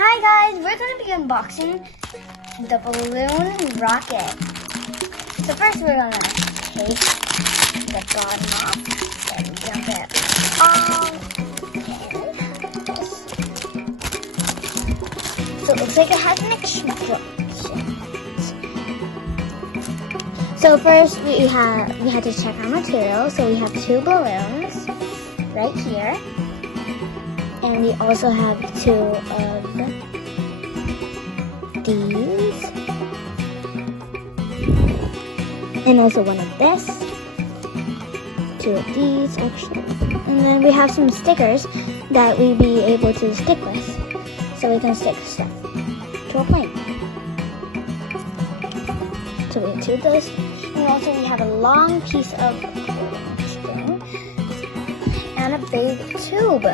Hi guys, we're going to be unboxing the balloon rocket. So first we're going to take the bottom off and dump it all in. So it looks like it has an explosion. So first we had to check our material. So we have 2 balloons right here. And we also have 2 of these. And also 1 of this. 2 of these, actually. And then we have some stickers that we'll be able to stick with. So we can stick stuff to a plane. So we have 2 of those. And also we have a long piece of string. And a big tube.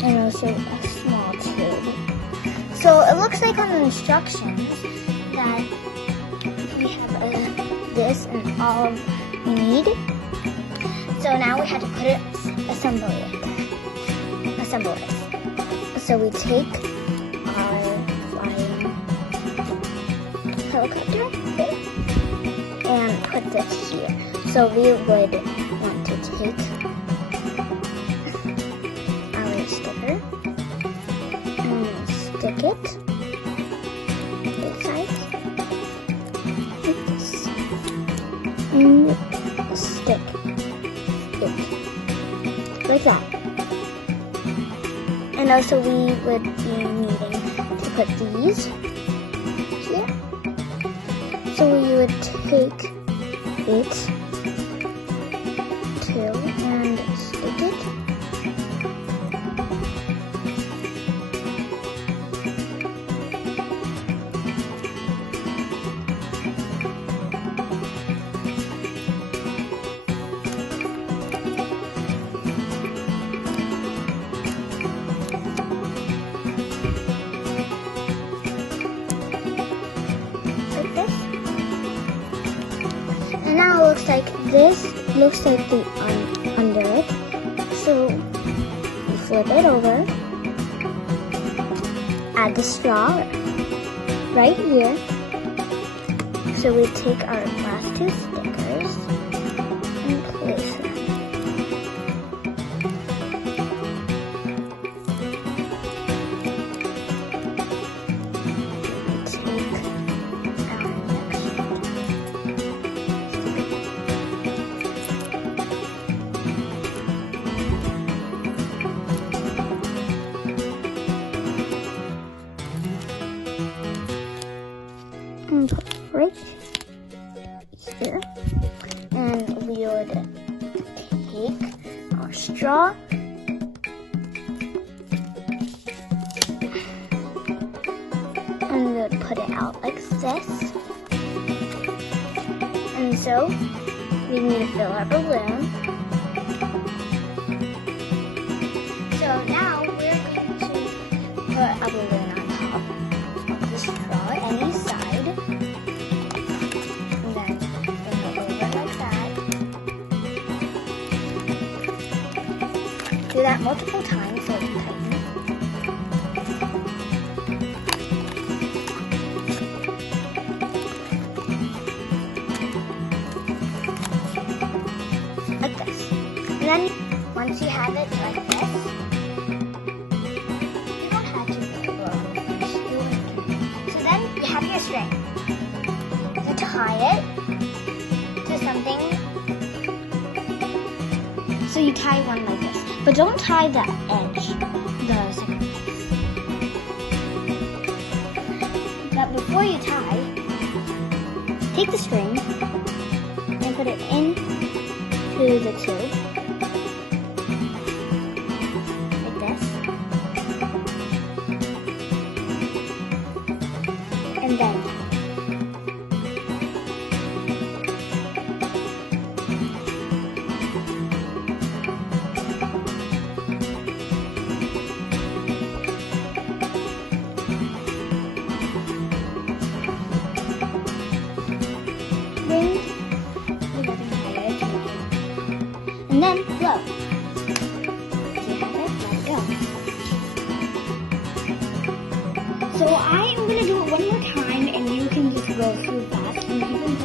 And also a small tube. So it looks like on the instructions that we have this and all we need. So now we have to put it, assemble it. So we take our flying helicopter thing and put this here. So we would want to take sticker and stick it both sides like this and stick it like that. And also we would be needing to put these here. So we would take it too and stick it. Now it looks like this looks like the under it. So we flip it over, add the straw right here. So we take our last 2 stickers and place them. And put it right here, and we would take our straw and we would put it out like this. And so we need to fill our balloon. So now we're going to put a balloon on top of the straw, any side. Do that multiple times so it tightens. Like this. And then once you have it like this, you don't have to blow. So then you have your string. You tie it to something. So you tie one like this. But don't tie the edge, the second piece. But before you tie, take the string and put it into the tube, like this. And then and then blow. So you have it, let it go. So I am gonna do it one more time, and you can just go through fast and even